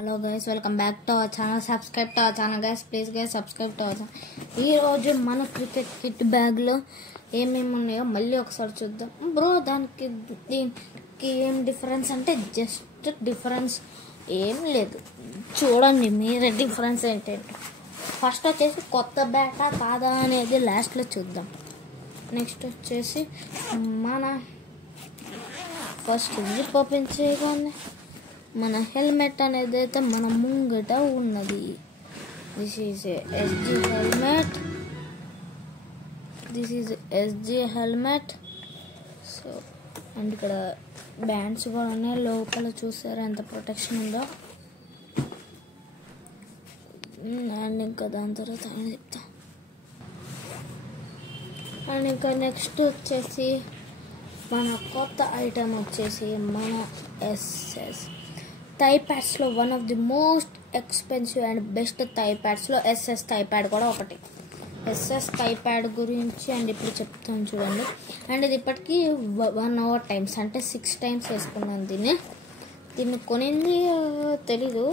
Hello guys, welcome back to our channel. Subscribe to our channel guys, please guys subscribe to our channel. ఈరోజు మన cricket kit బ్యాగ్లో ఏమేమి ఉన్నాయో మళ్ళీ ఒకసారి చూద్దాం బ్రో. దీనికి ఏం డిఫరెన్స్ అంటే జస్ట్ డిఫరెన్స్ ఏం లేదు, చూడండి మీరే డిఫరెన్స్ ఏంటంటే. ఫస్ట్ వచ్చేసి కొత్త బ్యాటా కాదా అనేది లాస్ట్లో చూద్దాం. నెక్స్ట్ వచ్చేసి మన ఫస్ట్ జిప్ ఓపెన్ చేయగానే మన హెల్మెట్ అనేది అయితే మన ముంగట ఉన్నది. This is SG helmet, this is SG helmet. So and ఇక్కడ బ్యాండ్స్ కూడా ఉన్నాయి. లోపల చూసారా ఎంత ప్రొటెక్షన్ ఉందో. అండ్ ఇంకా దాని తర్వాత చెప్తా. అండ్ ఇంకా నెక్స్ట్ వచ్చేసి మన కొత్త ఐటమ్ వచ్చేసి మన ఎస్ఎస్ థై ప్యాడ్స్లో one of the most expensive and best thigh ప్యాడ్స్లో ఎస్ఎస్ థై ప్యాడ్ కూడా ఒకటి. ఎస్ఎస్ థై ప్యాడ్ గురించి అండ్ ఇప్పుడు చెప్తాను చూడండి. అండ్ ఇది ఇప్పటికీ 1 hour టైమ్స్ అంటే 6 times వేసుకున్నాను దీన్ని కొనింది తెలీదు,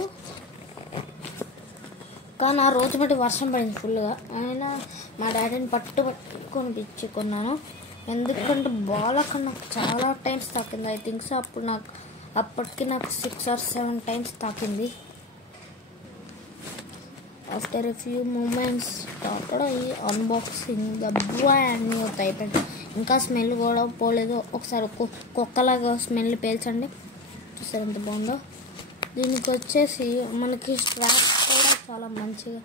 కానీ ఆ రోజు బట్టి వర్షం పడింది ఫుల్గా. అయినా మా డాడీని పట్టుకొని కొన్నాను, ఎందుకంటే బాల్ అక్కడ నాకు చాలా టైమ్స్ తాకింది. ఐ థింక్ సో అప్పటికి నాకు 6 or 7 times తాకింది. ఆఫ్టర్ ఎ ఫ్యూ మూమెంట్స్ అక్కడ unboxing the brand new thigh pad. ఇంకా స్మెల్ కూడా పోలేదు. ఒకసారి కుక్కలాగా స్మెల్ పీల్చండి, చూసారు ఎంత బాగుందో. దీనికి వచ్చేసి మనకి స్ట్రాప్స్ కూడా చాలా మంచిగా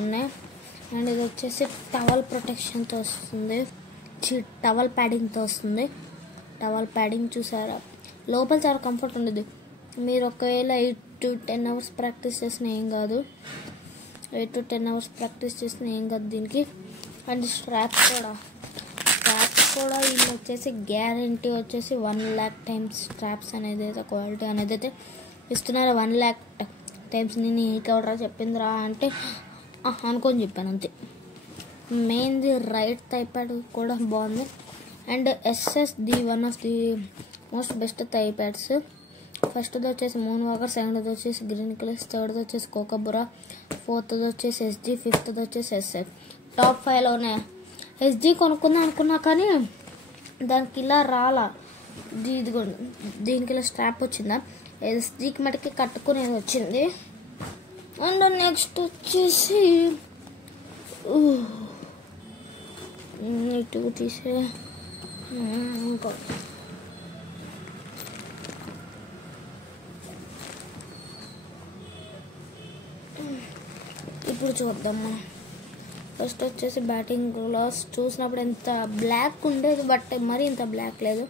ఉన్నాయి. అండ్ ఇది వచ్చేసి టవల్ ప్రొటెక్షన్తో వస్తుంది, టవల్ ప్యాడింగ్తో వస్తుంది. టవల్ ప్యాడింగ్ చూసారా, లోపల చాలా కంఫర్ట్ ఉండదు. మీరు ఒకవేళ 8 to 10 hours ప్రాక్టీస్ చేసిన ఏం కాదు, 8 to 10 hours ప్రాక్టీస్ చేసిన ఏం కాదు దీనికి. అండ్ స్ట్రాప్స్ కూడా వీళ్ళు వచ్చేసి గ్యారంటీ వచ్చేసి 1 lakh times స్ట్రాప్స్ అనేది అయితే క్వాలిటీ అనేది అయితే ఇస్తున్నారు. 1 lakh times నేను నీకెవడరా చెప్పిందిరా అంటే అనుకొని చెప్పాను అంతే. మెయిన్ది రైట్ థై ప్యాడ్ కూడా బాగుంది. And SS one of the most best thigh pads. ఫస్ట్ది వచ్చేసి మూన్ వాకర్, సెకండ్ది వచ్చేసి గ్రీన్ క్లాస్, థర్డ్ది వచ్చేసి కోకబురా, ఫోర్త్ది వచ్చేసి ఎస్జీ, ఫిఫ్త్ది వచ్చేసి ఎస్ఎఫ్. టాప్ 5లో ఉన్నాయి. ఎస్జీ కొనుక్కుందాం అనుకున్నా కానీ దానికి ఇలా రాలా. దీనికి ఇలా స్ట్రాప్ వచ్చిందా, ఎస్జీకి మటుకి కట్టుకునేది వచ్చింది. అండ్ నెక్స్ట్ వచ్చేసి ఇటు తీసే ఇంకా ఇప్పుడు చూద్దాం. ఫస్ట్ వచ్చేసి బ్యాటింగ్ గ్లౌస్ చూసినప్పుడు ఎంత బ్లాక్ ఉండేది, బట్ మరీ ఇంత బ్లాక్ లేదు.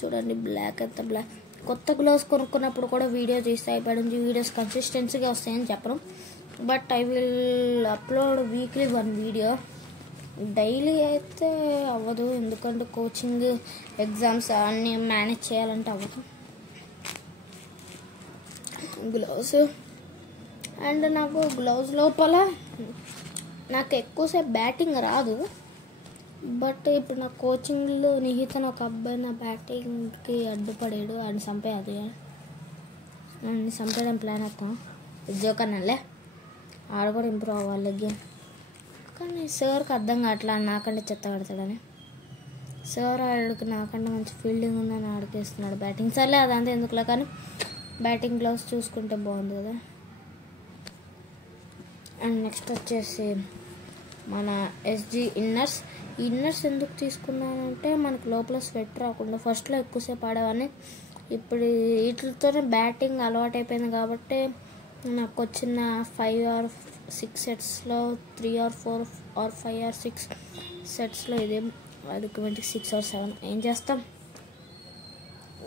చూడండి బ్లాక్ ఎంత బ్లాక్. కొత్త గ్లౌస్ కొనుక్కున్నప్పుడు కూడా వీడియో తీస్తే అయిపోయి నుంచి వీడియోస్ కన్సిస్టెన్సీగా వస్తాయని చెప్పడం, but I will upload weekly 1 video. Daily అయితే అవ్వదు, ఎందుకంటే కోచింగ్ ఎగ్జామ్స్ అన్నీ మేనేజ్ చేయాలంటే అవ్వదు. గ్లౌస్ అండ్ నాకు గ్లౌస్ లోపల నాకు ఎక్కువసేపు బ్యాటింగ్ రాదు, బట్ ఇప్పుడు నా కోచింగ్లో నిహితన్ ఒక అబ్బాయి నా బ్యాటింగ్కి అడ్డుపడాడు. ఆయన చంపేది, నన్ను చంపేయడం ప్లాన్ అవుతాం ఉద్యోగానలే. ఆడ కూడా ఇంప్రూవ్ అవ్వాలి గేమ్, కానీ సార్కి అర్థం కావట్లా నాకంటే చెత్త కడతాడని. సార్ ఆడికి నాకంటే మంచి ఫీల్డింగ్ ఉందని ఆడికేస్తున్నాడు బ్యాటింగ్. సర్లే అదంతా ఎందుకులే, కానీ బ్యాటింగ్ గ్లౌస్ చూసుకుంటే బాగుంది కదా. అండ్ నెక్స్ట్ వచ్చేసి మన ఎస్జీ ఇన్నర్స్ ఎందుకు తీసుకున్నానంటే మనకు లోపల స్వెట్ రాకుండా. ఫస్ట్లో ఎక్కువసేపు ఆడేవాడిని, ఇప్పుడు వీటితోనే బ్యాటింగ్ అలవాటు అయిపోయింది కాబట్టి నాకు వచ్చిన 5 or 6 setsలో 3 or 4 or 5 or 6 setsలో ఇదే అడుగు 6 or 7 ఏం చేస్తాం.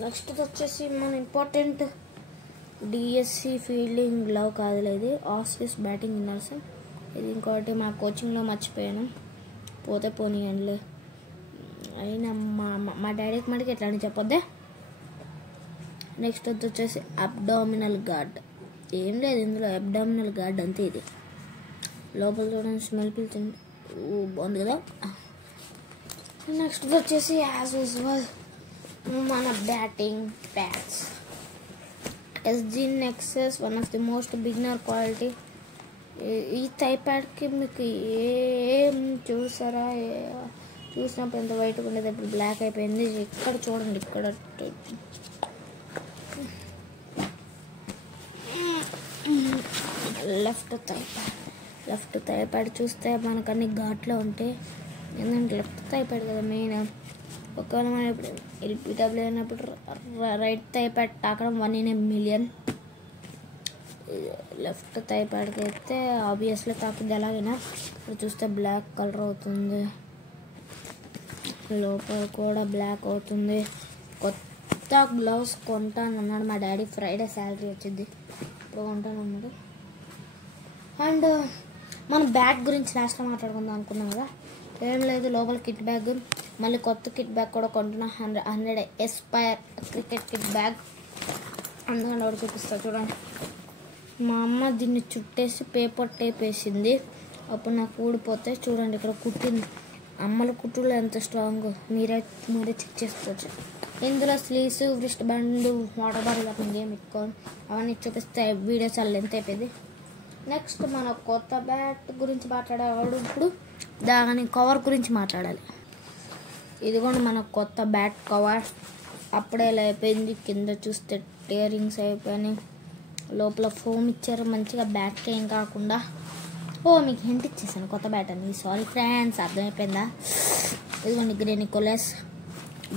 నెక్స్ట్ వచ్చేసి మన ఇంపార్టెంట్ డిఎస్సి ఫీల్డింగ్ గ్లవ్ కాదులే, ఇది ఆస్ట్రేస్ బ్యాటింగ్ ఇన్నర్స్. ఇది ఇంకోటి మా కోచింగ్లో మర్చిపోయాను, పోతే పోనీయండిలే. అయినా మా డాడీకి మటుకు ఎట్లా అని చెప్పొద్దే. నెక్స్ట్ వచ్చేసి అబ్డామినల్ గార్డ్. ఏం లేదు ఇందులో, అబ్డామినల్ గార్డ్ అంతే. ఇది లోపల చూడండి, స్మెల్ పీల్చండి, బాగుంది కదా. నెక్స్ట్ వచ్చేసి యాజ్ యూజువల్ మన batting pads. SG Nexus one of the most beginner quality. ఈ టైప్యాడ్కి మీకు ఏం చూసినప్పుడు ఎంత వైట్గా ఉండేది, ఇప్పుడు బ్లాక్ అయిపోయింది. ఇక్కడ చూడండి, ఇక్కడ లెఫ్ట్ టైప్యాడ్ చూస్తే మనకు అన్ని ఘాట్లో ఉంటాయి. ఎందుకంటే లెఫ్ట్ టైప్యాడ్ కదా మెయిన్. ఒకవేళ మనం ఇప్పుడు ఎల్పిడబ్ల్యూ అయినప్పుడు రైట్ టైప్యాడ్ తాకడం 1 in a million. లెఫ్ట్ టైప్యాడ్కి అయితే ఆబ్వియస్లీ తాకుద్ది. ఎలాగైనా ఇప్పుడు చూస్తే బ్లాక్ కలర్ అవుతుంది, లోపల కూడా బ్లాక్ అవుతుంది. కొత్త గ్లౌస్ కొంటాను అన్నాడు మా డాడీ. ఫ్రైడే శాలరీ వచ్చింది, ఇప్పుడు కొంటాను అన్నాడు. అండ్ మన బ్యాగ్ గురించి లాస్ట్లో మాట్లాడుకుందాం అనుకున్నాం కదా, ఏం లేదు. లోపల కిట్ బ్యాగ్, మళ్ళీ కొత్త కిట్ బ్యాగ్ కూడా కొంటున్నా. 100 ఎస్పైర్ క్రికెట్ కిట్ బ్యాగ్. అందుకని ఒకటి చూపిస్తా చూడండి. మా అమ్మ దీన్ని చుట్టేసి పేపర్ టేప్ వేసింది, అప్పుడు నాకు ఊడిపోతే చూడండి ఇక్కడ కుట్టింది. అమ్మల కుట్టులో ఎంత స్ట్రాంగ్ మీరే చెక్ చేసుకోవచ్చు. ఇందులో sleeves, wrist band, water bottle అప్పుడు ఇంకేం పెట్టుకోవాలి, అవన్నీ చూపిస్తే వీడియో చాలా లెంత్ అయిపోయింది. నెక్స్ట్ మన కొత్త బ్యాట్ గురించి మాట్లాడేవాడు. ఇప్పుడు దాని కవర్ గురించి మాట్లాడాలి. ఇదిగోండి మన కొత్త బ్యాట్ కవర్. అప్పుడే ఇలా అయిపోయింది, కింద చూస్తే టేరింగ్స్ అయిపోయినాయి, లోపల ఫోమ్ ఇచ్చారు మంచిగా బ్యాట్కి ఏం కాకుండా. మీకు హింట్ ఇచ్చేసాను కొత్త బ్యాట్ అని, సారీ ఫ్రెండ్స్, అర్థమైపోయిందా? ఇదిగోండి గ్రీన్ నికోలస్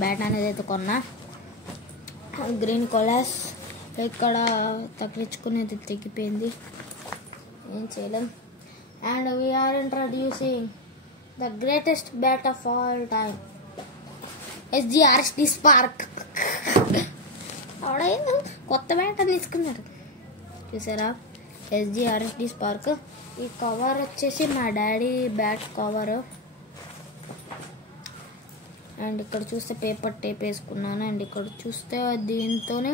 బ్యాట్ అనేది అయితే కొన్నా. గ్రీన్ నికోలస్ ఇక్కడ తగిలించుకునేది తెగిపోయింది, ఏం చేయలేం. And we're introducing the greatest bat of all time, SGRSD spark. ఆవిడ కొత్త బ్యాట్ అని తీసుకున్నాడు చూసారా, SGRSD స్పార్క్. ఈ కవర్ వచ్చేసి మా డాడీ బ్యాట్ కవర్. అండ్ ఇక్కడ చూస్తే పేపర్ టేప్ వేసుకున్నాను. అండ్ ఇక్కడ చూస్తే దీంతోనే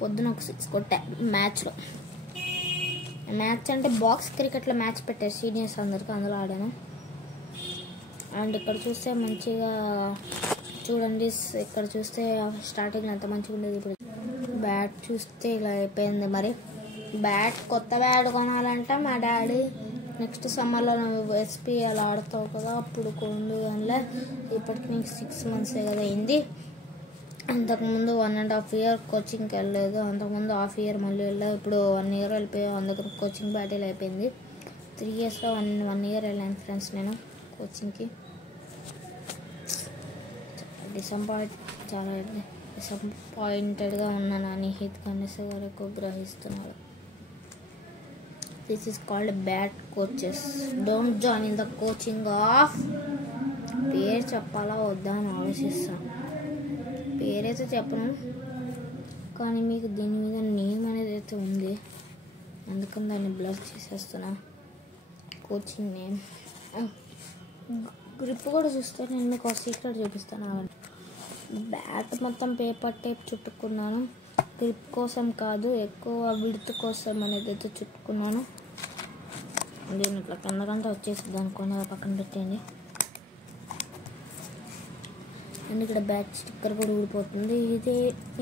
పొద్దున ఒక 6 కొట్టా మ్యాచ్లో. మ్యాచ్ అంటే బాక్స్ క్రికెట్లో మ్యాచ్ పెట్టారు సీనియర్స్ అందరికి, అందులో ఆడాను. అండ్ ఇక్కడ చూస్తే మంచిగా చూడండి, ఇక్కడ చూస్తే స్టార్టింగ్ అంత మంచిగా ఉండేది, ఇప్పుడు బ్యాట్ చూస్తే ఇలా అయిపోయింది. మరి బ్యాట్ కొత్త బ్యాట్ కొనాలంటే మా డాడీ నెక్స్ట్ సమ్మర్లో ఎస్పీ అలా ఆడుతావు కదా అప్పుడు కొండు కానీ, ఇప్పటికి నీకు 6 months కదా అయింది. అంతకుముందు 1.5 year కోచింగ్కి వెళ్ళలేదు, అంతకుముందు ½ year మళ్ళీ వెళ్ళావు, ఇప్పుడు 1 year వెళ్ళిపోయావు. అందుకని కోచింగ్ బ్యాటిల్ అయిపోయింది. 3 yearsలో 1 year వెళ్ళాను ఫ్రెండ్స్ నేను కోచింగ్కి. చాలా డిసప్పాయింటెడ్గా ఉన్నాను. నిహిత్ గణేష్ గారు ఎక్కువ గ్రహిస్తున్నాడు. This is called bad coaches, don't join in the coaching of. పేరు చెప్పాలా వద్దా అని ఆలోచిస్తాను. పేరైతే చెప్పను, కానీ మీకు దీని మీద నేమ్ అనేది అయితే ఉంది, అందుకని దాన్ని బ్లర్ చేసేస్తున్నా. కోచింగ్ నేమ్, గ్రిప్ కూడా చూస్తే నేను మీకు ఒక సీక్రెట్ చూపిస్తాను. బ్యాట్ మొత్తం పేపర్ టేప్ చుట్టుకున్నాను, గ్రిప్ కోసం కాదు, ఎక్కువ విడ్త్ కోసం అనేది అయితే చుట్టుకున్నాను. దీన్ని ఇట్లా కిందకంతా వచ్చేసింది అనుకోండి, పక్కన పెట్టండి. అండ్ ఇక్కడ బ్యాట్ స్టిక్కర్ కూడా ఊడిపోతుంది.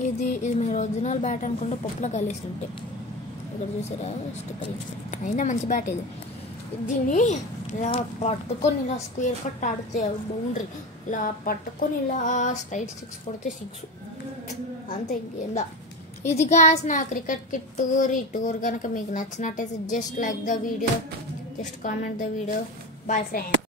ఇది మీరు ఒరిజినల్ బ్యాట్ అనుకుంటే పప్పులో కలిసి ఉంటాయి. ఇక్కడ చూసారా స్టిక్కర్, అయినా మంచి బ్యాట్ ఇది. దీన్ని ఇలా పట్టుకొని ఇలా స్క్వేర్ కట్ ఆడితే బౌండరీ, ఇలా పట్టుకొని ఇలా స్ట్రైట్ 6 కొడితే 6 అంతే, ఇంకేందా. ఇది గాస్ నా క్రికెట్ కిట్ టూర్. ఈ టూర్ కనుక మీకు నచ్చినట్టయితే just like the video, just comment the video. Bye friends.